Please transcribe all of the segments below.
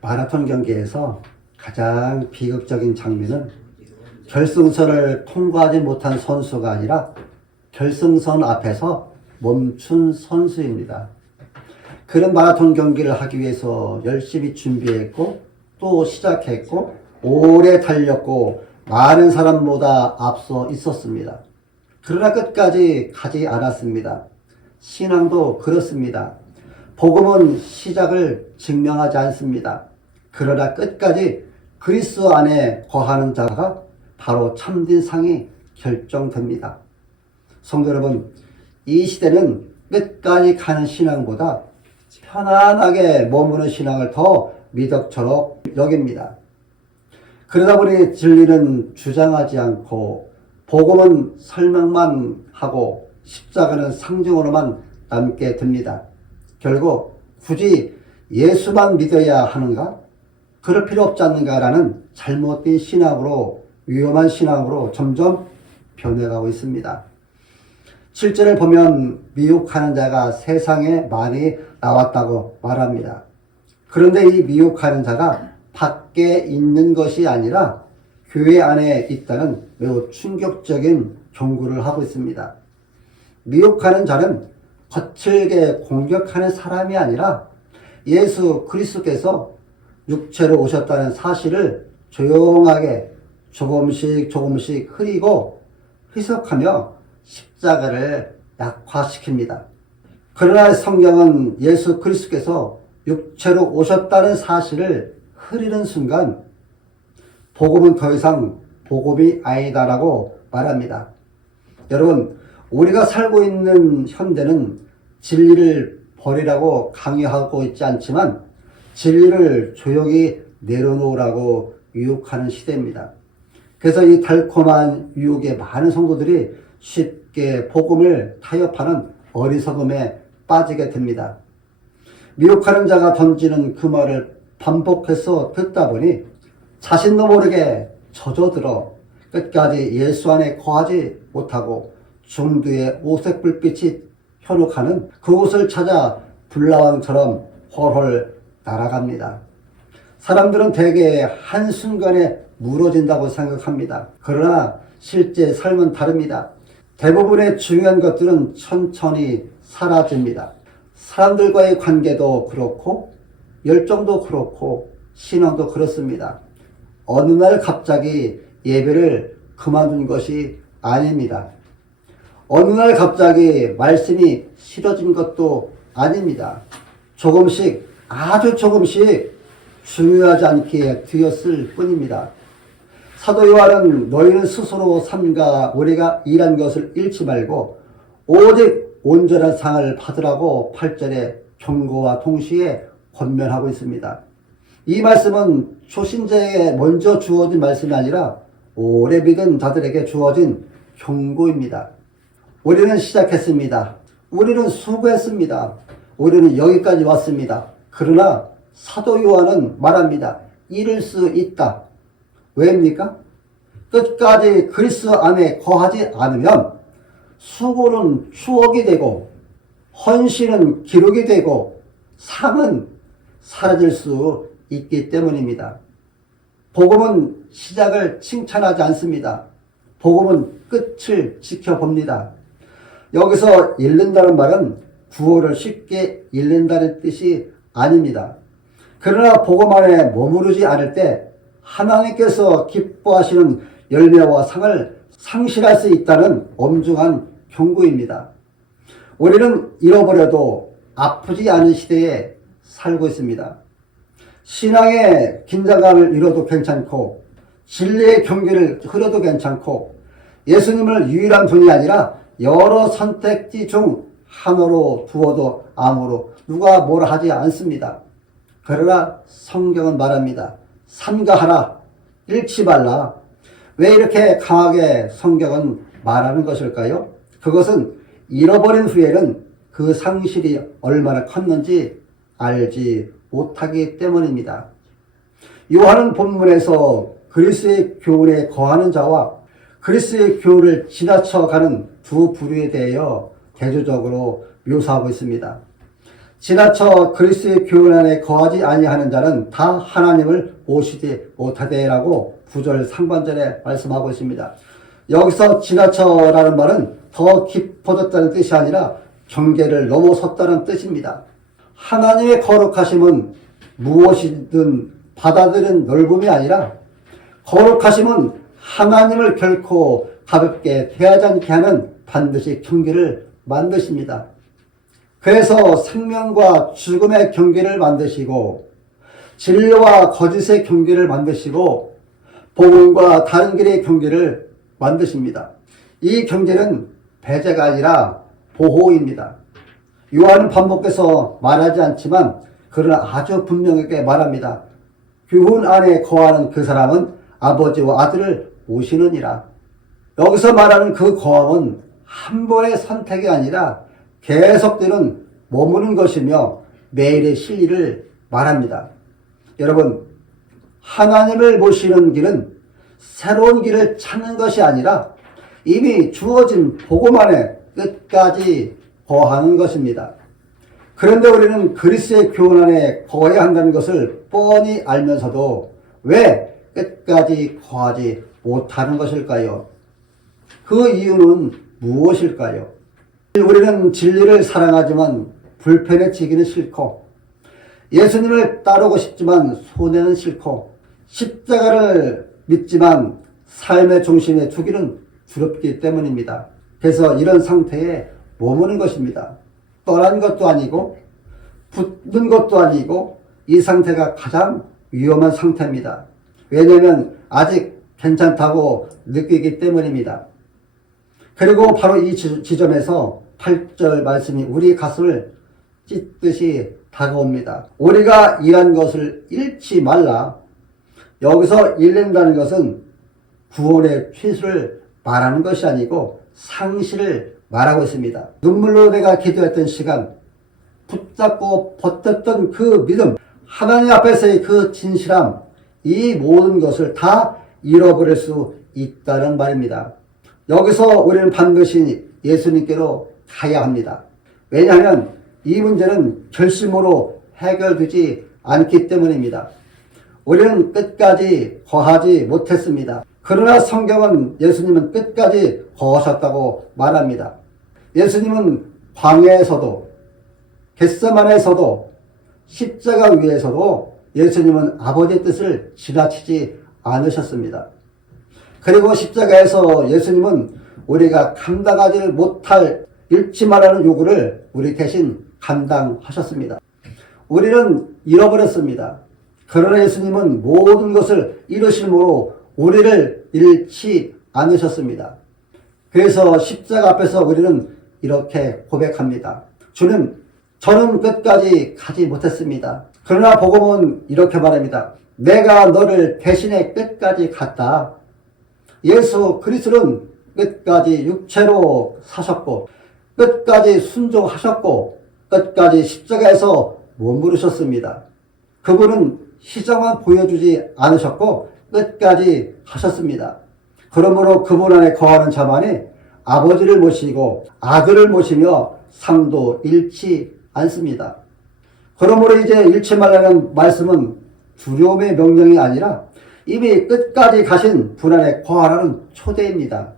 마라톤 경기에서 가장 비극적인 장면은 결승선을 통과하지 못한 선수가 아니라 결승선 앞에서 멈춘 선수입니다. 그런 마라톤 경기를 하기 위해서 열심히 준비했고 또 시작했고 오래 달렸고 많은 사람보다 앞서 있었습니다. 그러나 끝까지 가지 않았습니다. 신앙도 그렇습니다. 복음은 시작을 증명하지 않습니다. 그러나 끝까지 그리스도 안에 거하는 자가 바로 참된 상이 결정됩니다. 성도 여러분, 이 시대는 끝까지 가는 신앙보다 편안하게 머무는 신앙을 더 미덕처럼 여깁니다. 그러다 보니 진리는 주장하지 않고 복음은 설명만 하고 십자가는 상징으로만 남게 됩니다. 결국 굳이 예수만 믿어야 하는가? 그럴 필요 없지 않는가라는 잘못된 신앙으로, 위험한 신앙으로 점점 변해가고 있습니다. 7절을 보면 미혹하는 자가 세상에 많이 나왔다고 말합니다. 그런데 이 미혹하는 자가 밖에 있는 것이 아니라 교회 안에 있다는 매우 충격적인 경고를 하고 있습니다. 미혹하는 자는 거칠게 공격하는 사람이 아니라 예수 그리스도께서 육체로 오셨다는 사실을 조용하게 조금씩 흐리고 희석하며 십자가를 약화시킵니다. 그러나 성경은 예수 그리스도께서 육체로 오셨다는 사실을 흐리는 순간 복음은 더 이상 복음이 아니다라고 말합니다. 여러분, 우리가 살고 있는 현대는 진리를 버리라고 강요하고 있지 않지만 진리를 조용히 내려놓으라고 유혹하는 시대입니다. 그래서 이 달콤한 유혹에 많은 성도들이 쉽게 복음을 타협하는 어리석음에 빠지게 됩니다. 미혹하는 자가 던지는 그 말을 반복해서 듣다 보니 자신도 모르게 젖어들어 끝까지 예수 안에 거하지 못하고 중두의 오색 불빛이 현혹하는 그곳을 찾아 불나방처럼 헐헐 날아갑니다. 사람들은 대개 한순간에 무너진다고 생각합니다. 그러나 실제 삶은 다릅니다. 대부분의 중요한 것들은 천천히 사라집니다. 사람들과의 관계도 그렇고 열정도 그렇고 신앙도 그렇습니다. 어느 날 갑자기 예배를 그만둔 것이 아닙니다. 어느 날 갑자기 말씀이 싫어진 것도 아닙니다. 조금씩, 아주 조금씩 중요하지 않게 되었을 뿐입니다. 사도 요한은 너희는 스스로 삶과 우리가 일한 것을 잃지 말고 오직 온전한 상을 받으라고 8절에 경고와 동시에 권면하고 있습니다. 이 말씀은 초신자에게 먼저 주어진 말씀이 아니라 오래 믿은 자들에게 주어진 경고입니다. 우리는 시작했습니다. 우리는 수고했습니다. 우리는 여기까지 왔습니다. 그러나 사도 요한은 말합니다. 이룰 수 있다. 왜입니까? 끝까지 그리스도 안에 거하지 않으면 수고는 추억이 되고 헌신은 기록이 되고 상은 사라질 수 있기 때문입니다. 복음은 시작을 칭찬하지 않습니다. 복음은 끝을 지켜봅니다. 여기서 잃는다는 말은 구원을 쉽게 잃는다는 뜻이 아닙니다. 그러나 복음 안에 머무르지 않을 때 하나님께서 기뻐하시는 열매와 상을 상실할 수 있다는 엄중한 경고입니다. 우리는 잃어버려도 아프지 않은 시대에 살고 있습니다. 신앙의 긴장감을 잃어도 괜찮고 진리의 경계를 흐려도 괜찮고 예수님을 유일한 분이 아니라 여러 선택지 중 하나로 두어도 아무로 누가 뭐라 하지 않습니다. 그러나 성경은 말합니다. 삼가하라, 잃지 말라. 왜 이렇게 강하게 성경은 말하는 것일까요? 그것은 잃어버린 후에는 그 상실이 얼마나 컸는지 알지 못하기 때문입니다. 요한은 본문에서 그리스도의 교훈에 거하는 자와 그리스도의 교훈을 지나쳐가는 두 부류에 대하여 대조적으로 묘사하고 있습니다. 지나쳐 그리스도의 교훈 안에 거하지 아니하는 자는 다 하나님을 모시지 못하되라고 9절 상반절에 말씀하고 있습니다. 여기서 지나쳐라는 말은 더 깊어졌다는 뜻이 아니라 경계를 넘어섰다는 뜻입니다. 하나님의 거룩하심은 무엇이든 받아들이는 넓음이 아니라 거룩하심은 하나님을 결코 가볍게 대하지 않게 하는 반드시 경계를 만드십니다. 그래서 생명과 죽음의 경계를 만드시고 진리와 거짓의 경계를 만드시고 복음과 다른 길의 경계를 만드십니다. 이 경계는 배제가 아니라 보호입니다. 요한은 반복해서 말하지 않지만 그러나 아주 분명하게 말합니다. 교훈 안에 거하는 그 사람은 아버지와 아들을 모시느니라. 여기서 말하는 그 거함은 한 번의 선택이 아니라 계속되는 머무는 것이며 매일의 실리를 말합니다. 여러분, 하나님을 모시는 길은 새로운 길을 찾는 것이 아니라 이미 주어진 복음 안에 끝까지 거하는 것입니다. 그런데 우리는 그리스도의 교훈 안에 거해야 한다는 것을 뻔히 알면서도 왜 끝까지 거하지 못하는 것일까요? 그 이유는 무엇일까요? 우리는 진리를 사랑하지만 불편해지기는 싫고 예수님을 따르고 싶지만 손해는 싫고 십자가를 믿지만 삶의 중심에 두기는 두렵기 때문입니다. 그래서 이런 상태에 머무는 것입니다. 떠난 것도 아니고 붙는 것도 아니고 이 상태가 가장 위험한 상태입니다. 왜냐하면 아직 괜찮다고 느끼기 때문입니다. 그리고 바로 이 지점에서 8절 말씀이 우리 가슴을 찢듯이 다가옵니다. 우리가 일한 것을 잃지 말라. 여기서 잃는다는 것은 구원의 취수를 말하는 것이 아니고 상실을 말하고 있습니다. 눈물로 내가 기도했던 시간, 붙잡고 버텼던 그 믿음, 하나님 앞에서의 그 진실함, 이 모든 것을 다 잃어버릴 수 있다는 말입니다. 여기서 우리는 반드시 예수님께로 가야 합니다. 왜냐하면 이 문제는 결심으로 해결되지 않기 때문입니다. 우리는 끝까지 거하지 못했습니다. 그러나 성경은 예수님은 끝까지 거하셨다고 말합니다. 예수님은 광야에서도 겟세마네에서도 십자가 위에서도 예수님은 아버지의 뜻을 지나치지 않으셨습니다. 그리고 십자가에서 예수님은 우리가 감당하지 못할 잃지 말라는 요구를 우리 대신 감당하셨습니다. 우리는 잃어버렸습니다. 그러나 예수님은 모든 것을 이루심으로 우리를 잃지 않으셨습니다. 그래서 십자가 앞에서 우리는 이렇게 고백합니다. 주님, 저는 끝까지 가지 못했습니다. 그러나 복음은 이렇게 말합니다. 내가 너를 대신에 끝까지 갔다. 예수 그리스도는 끝까지 육체로 사셨고 끝까지 순종하셨고 끝까지 십자가에서 머무르셨습니다. 그분은 희생만 보여주지 않으셨고 끝까지 하셨습니다. 그러므로 그분 안에 거하는 자만이 아버지를 모시고 아들을 모시며 삶도 잃지 않습니다. 그러므로 이제 잃지 말라는 말씀은 두려움의 명령이 아니라 이미 끝까지 가신 분 안에 거하라는 초대입니다.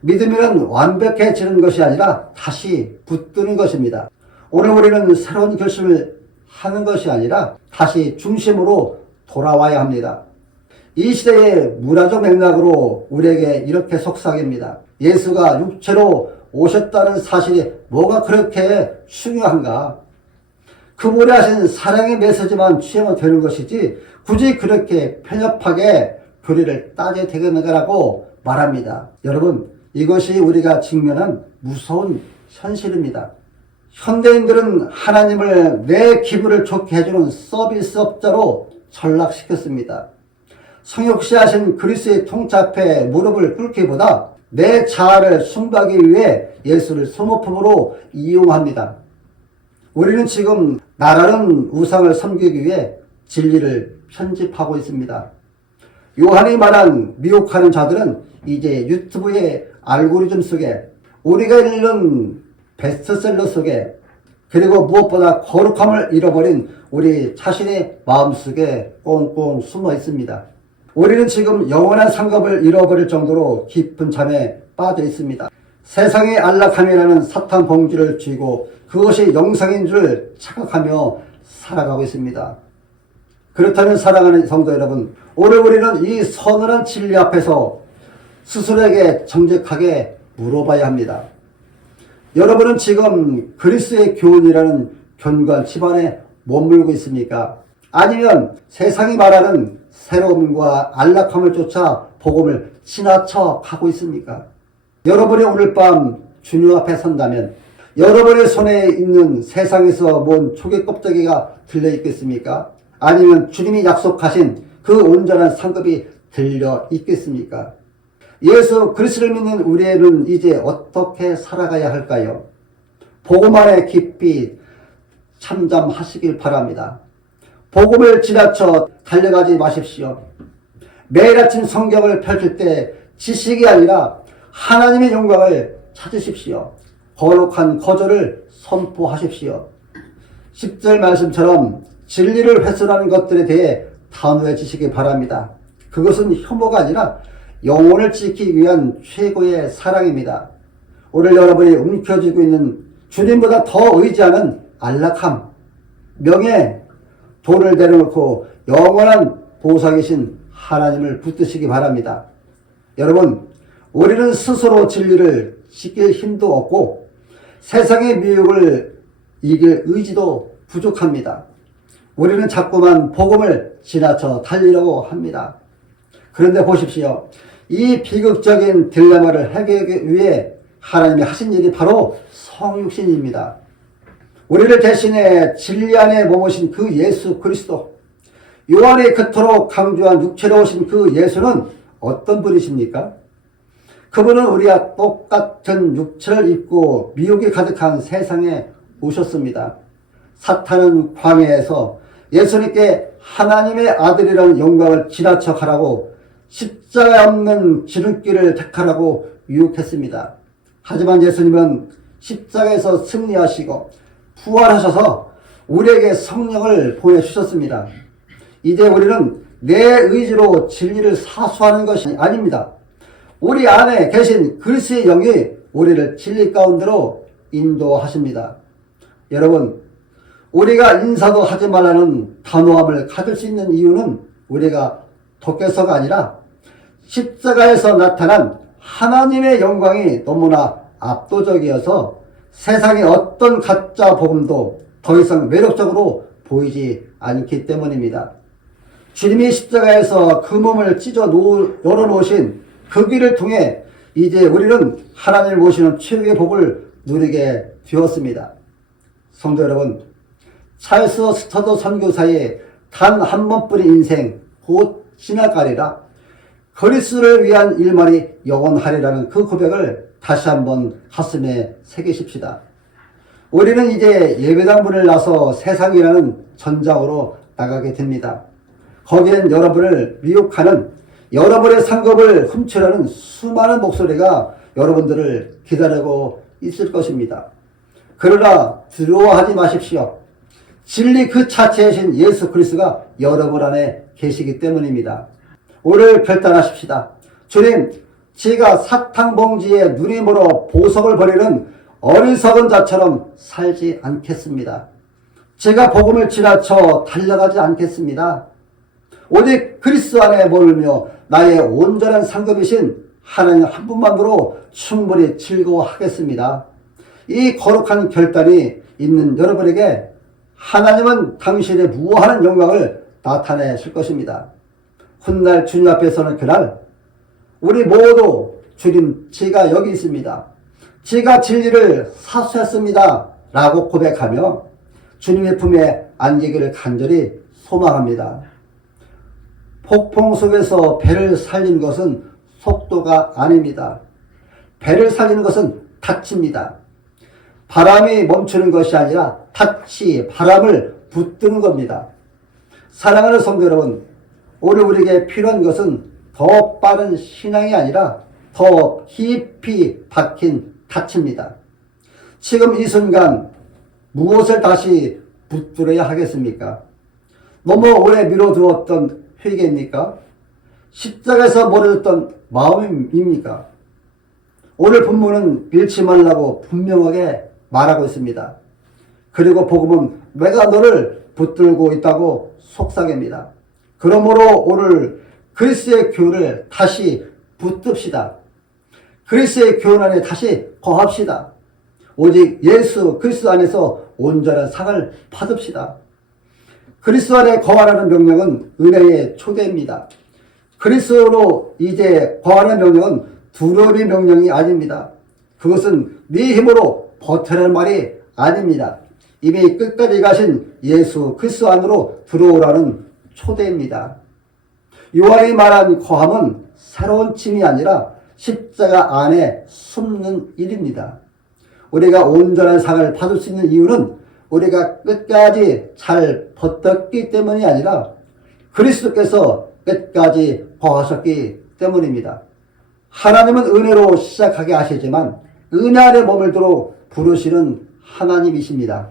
믿음이란 완벽해지는 것이 아니라 다시 붙드는 것입니다. 오늘 우리는 새로운 결심을 하는 것이 아니라 다시 중심으로 돌아와야 합니다. 이 시대의 문화적 맥락으로 우리에게 이렇게 속삭입니다. 예수가 육체로 오셨다는 사실이 뭐가 그렇게 중요한가? 그분이 하신 사랑의 메시지만 취하면 되는 것이지 굳이 그렇게 편협하게 교리를 따져야 되겠는가라고 말합니다. 여러분, 이것이 우리가 직면한 무서운 현실입니다. 현대인들은 하나님을 내 기분을 좋게 해주는 서비스업자로 전락시켰습니다. 성육시하신 그리스도의 통치 앞에 무릎을 꿇기보다 내 자아를 숭배하기 위해 예수를 소모품으로 이용합니다. 우리는 지금 나라는 우상을 섬기기 위해 진리를 편집하고 있습니다. 요한이 말한 미혹하는 자들은 이제 유튜브의 알고리즘 속에 우리가 읽는 베스트셀러 속에 그리고 무엇보다 거룩함을 잃어버린 우리 자신의 마음속에 꽁꽁 숨어 있습니다. 우리는 지금 영원한 상급을 잃어버릴 정도로 깊은 잠에 빠져 있습니다. 세상의 안락함이라는 사탄 봉지를 쥐고 그것이 영상인 줄 착각하며 살아가고 있습니다. 그렇다면 사랑하는 성도 여러분, 오늘 우리는 이 서늘한 진리 앞에서 스스로에게 정직하게 물어봐야 합니다. 여러분은 지금 그리스도의 교훈이라는 견고한 집안에 머물고 있습니까? 아니면 세상이 말하는 새로움과 안락함을 쫓아 복음을 지나쳐 가고 있습니까? 여러분이 오늘 밤 주님 앞에 선다면 여러분의 손에 있는 세상에서 모은 조개 껍데기가 들려 있겠습니까? 아니면 주님이 약속하신 그 온전한 상급이 들려 있겠습니까? 예수 그리스도를 믿는 우리는 이제 어떻게 살아가야 할까요? 복음 안에 깊이 참잠하시길 바랍니다. 복음을 지나쳐 달려가지 마십시오. 매일 아침 성경을 펼칠 때 지식이 아니라 하나님의 영광을 찾으십시오. 거룩한 거절을 선포하십시오. 10절 말씀처럼 진리를 훼손하는 것들에 대해 단호해지시기 바랍니다. 그것은 혐오가 아니라 영혼을 지키기 위한 최고의 사랑입니다. 오늘 여러분이 움켜쥐고 있는 주님보다 더 의지하는 안락함, 명예, 돈을 내려놓고 영원한 보상이신 하나님을 붙드시기 바랍니다. 여러분, 우리는 스스로 진리를 지킬 힘도 없고 세상의 미혹을 이길 의지도 부족합니다. 우리는 자꾸만 복음을 지나쳐 달리려고 합니다. 그런데 보십시오. 이 비극적인 딜레마를 해결하기 위해 하나님이 하신 일이 바로 성육신입니다. 우리를 대신해 진리 안에 머무신 그 예수 그리스도, 요한이 그토록 강조한 육체로 오신 그 예수는 어떤 분이십니까? 그분은 우리와 똑같은 육체를 입고 미혹이 가득한 세상에 오셨습니다. 사탄은 광야에서 예수님께 하나님의 아들이라는 영광을 지나쳐 가라고 십자가에 없는 지름길을 택하라고 유혹했습니다. 하지만 예수님은 십자가에서 승리하시고 부활하셔서 우리에게 성령을 보내주셨습니다. 이제 우리는 내 의지로 진리를 사수하는 것이 아닙니다. 우리 안에 계신 그리스도의 영이 우리를 진리 가운데로 인도하십니다. 여러분, 우리가 인사도 하지 말라는 단호함을 가질 수 있는 이유는 우리가 독해서가 아니라 십자가에서 나타난 하나님의 영광이 너무나 압도적이어서 세상의 어떤 가짜 복음도 더 이상 매력적으로 보이지 않기 때문입니다. 주님이 십자가에서 그 몸을 찢어 열어놓으신 그 길을 통해 이제 우리는 하나님을 모시는 최고의 복을 누리게 되었습니다. 성도 여러분, 찰스 스터더 선교사의 단 한 번뿐인 인생 곧 지나가리라, 그리스도를 위한 일만이 영원하리라는 그 고백을 다시 한번 가슴에 새기십시다. 우리는 이제 예배당 문을 나서 세상이라는 전장으로 나가게 됩니다. 거기엔 여러분을 미혹하는, 여러분의 상급을 훔치려는 수많은 목소리가 여러분들을 기다리고 있을 것입니다. 그러나 두려워하지 마십시오. 진리 그 자체이신 예수 그리스도가 여러분 안에 계시기 때문입니다. 오늘 결단하십시다. 주님, 제가 사탕봉지에 눈이 멀어 보석을 버리는 어리석은 자처럼 살지 않겠습니다. 제가 복음을 지나쳐 달려가지 않겠습니다. 오직 그리스도 안에 머물며 나의 온전한 상급이신 하나님 한 분만으로 충분히 즐거워하겠습니다. 이 거룩한 결단이 있는 여러분에게 하나님은 당신의 무한한 영광을 나타내실 것입니다. 훗날 주님 앞에 서는 그날 우리 모두 주님, 제가 여기 있습니다. 제가 진리를 사수했습니다 라고 고백하며 주님의 품에 안기기를 간절히 소망합니다. 폭풍 속에서 배를 살리는 것은 속도가 아닙니다. 배를 살리는 것은 닻입니다. 바람이 멈추는 것이 아니라 닻이 바람을 붙드는 겁니다. 사랑하는 성도 여러분, 오늘 우리에게 필요한 것은 더 빠른 신앙이 아니라 더 깊이 박힌 닻입니다. 지금 이 순간 무엇을 다시 붙들어야 하겠습니까? 너무 오래 미뤄두었던 회개입니까? 십자가에서 멀어졌던 마음입니까? 오늘 본문은 잃지 말라고 분명하게 말하고 있습니다. 그리고 복음은 내가 너를 붙들고 있다고 속삭입니다. 그러므로 오늘 그리스도의 교훈을 다시 붙듭시다. 그리스도의 교훈 안에 다시 거합시다. 오직 예수 그리스도 안에서 온전한 상을 받읍시다. 그리스도 안에 거하라는 명령은 은혜의 초대입니다. 그리스도로 이제 거하는 명령은 두려움의 명령이 아닙니다. 그것은 네 힘으로 버텨라는 말이 아닙니다. 이미 끝까지 가신 예수 그리스도 안으로 들어오라는 초대입니다. 요한이 말한 거함은 새로운 짐이 아니라 십자가 안에 숨는 일입니다. 우리가 온전한 상을 받을 수 있는 이유는 우리가 끝까지 잘 버텼기 때문이 아니라 그리스도께서 끝까지 거하셨기 때문입니다. 하나님은 은혜로 시작하게 하시지만 은혜 안에 머물도록 부르시는 하나님이십니다.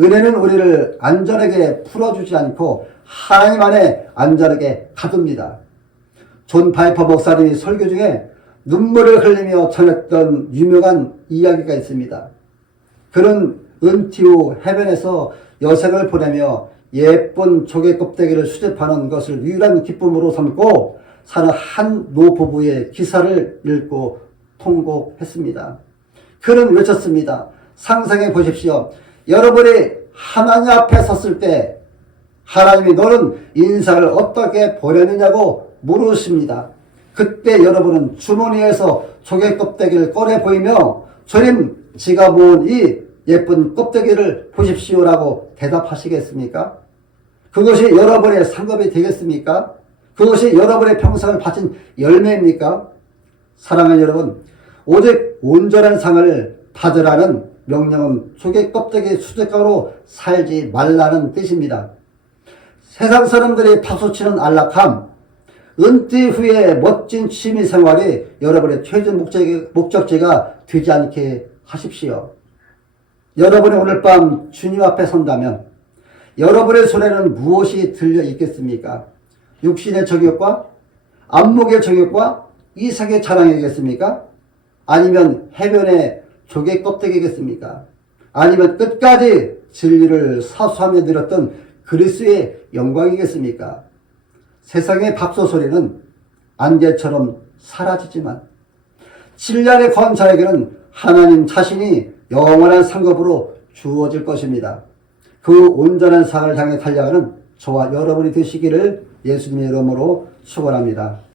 은혜는 우리를 안전하게 풀어주지 않고 하나님 안에 안전하게 가둡니다. 존 파이퍼 목사님이 설교 중에 눈물을 흘리며 전했던 유명한 이야기가 있습니다. 그는 은퇴 후 해변에서 여생을 보내며 예쁜 조개 껍데기를 수집하는 것을 유일한 기쁨으로 삼고 사는 한 노부부의 기사를 읽고 통곡했습니다. 그는 외쳤습니다. 상상해 보십시오. 여러분이 하나님 앞에 섰을 때 하나님이 너는 인사를 어떻게 보내느냐고 물으십니다. 그때 여러분은 주머니에서 조개 껍데기를 꺼내 보이며 주님 제가 모은 이 예쁜 껍데기를 보십시오라고 대답하시겠습니까? 그것이 여러분의 상급이 되겠습니까? 그것이 여러분의 평생을 바친 열매입니까? 사랑하는 여러분, 오직 온전한 상을 받으라는 명령은 조개 껍데기 수제가로 살지 말라는 뜻입니다. 세상 사람들이 박수치는 안락함, 은퇴 후에 멋진 취미 생활이 여러분의 최종 목적지가 되지 않게 하십시오. 여러분이 오늘 밤 주님 앞에 선다면 여러분의 손에는 무엇이 들려 있겠습니까? 육신의 정욕과 안목의 정욕과 이삭의 자랑이겠습니까? 아니면 해변의 조개 껍데기겠습니까? 아니면 끝까지 진리를 사수하며 누렸던 그리스도의 영광이겠습니까? 세상의 밥솥 소리는 안개처럼 사라지지만 진리 안에 거한 자에게는 하나님 자신이 영원한 상급으로 주어질 것입니다. 그 온전한 상을 향해 달려가는 저와 여러분이 되시기를 예수님의 이름으로 축원합니다.